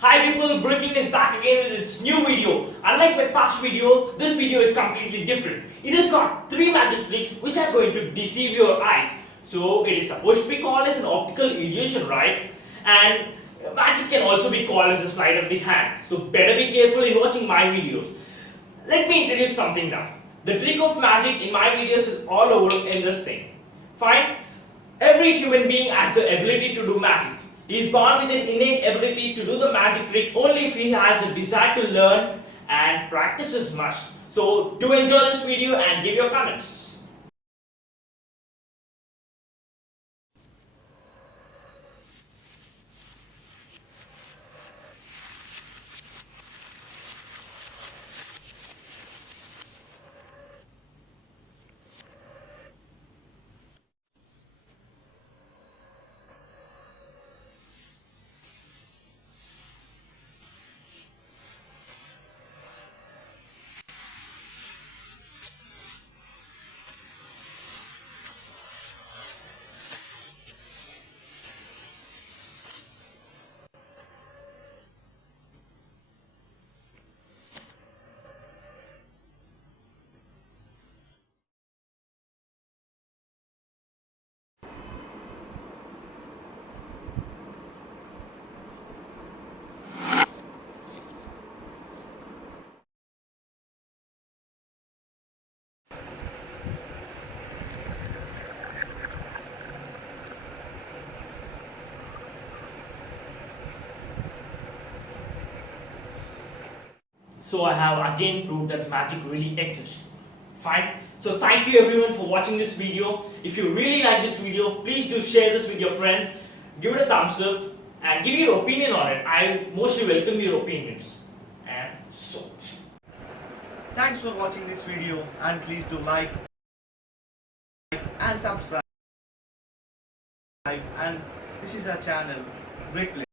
Hi people, Brooklyn is back again with its new video. Unlike my past video, this video is completely different. It has got 3 magic tricks which are going to deceive your eyes. So it is supposed to be called as an optical illusion, right? And magic can also be called as a sleight of the hand. So better be careful in watching my videos. Let me introduce something now. The trick of magic in my videos is all over in this thing. Fine? Every human being has the ability to do magic. He is born with an innate ability to do the magic trick only if he has a desire to learn, and practice is must. So do enjoy this video and give your comments. So I have again proved that magic really exists. Fine. So thank you everyone for watching this video. If you really like this video, please do share this with your friends. Give it a thumbs up and give your opinion on it. I mostly welcome your opinions. And so. Thanks for watching this video, and please do like and subscribe. And this is our channel, Bricklin.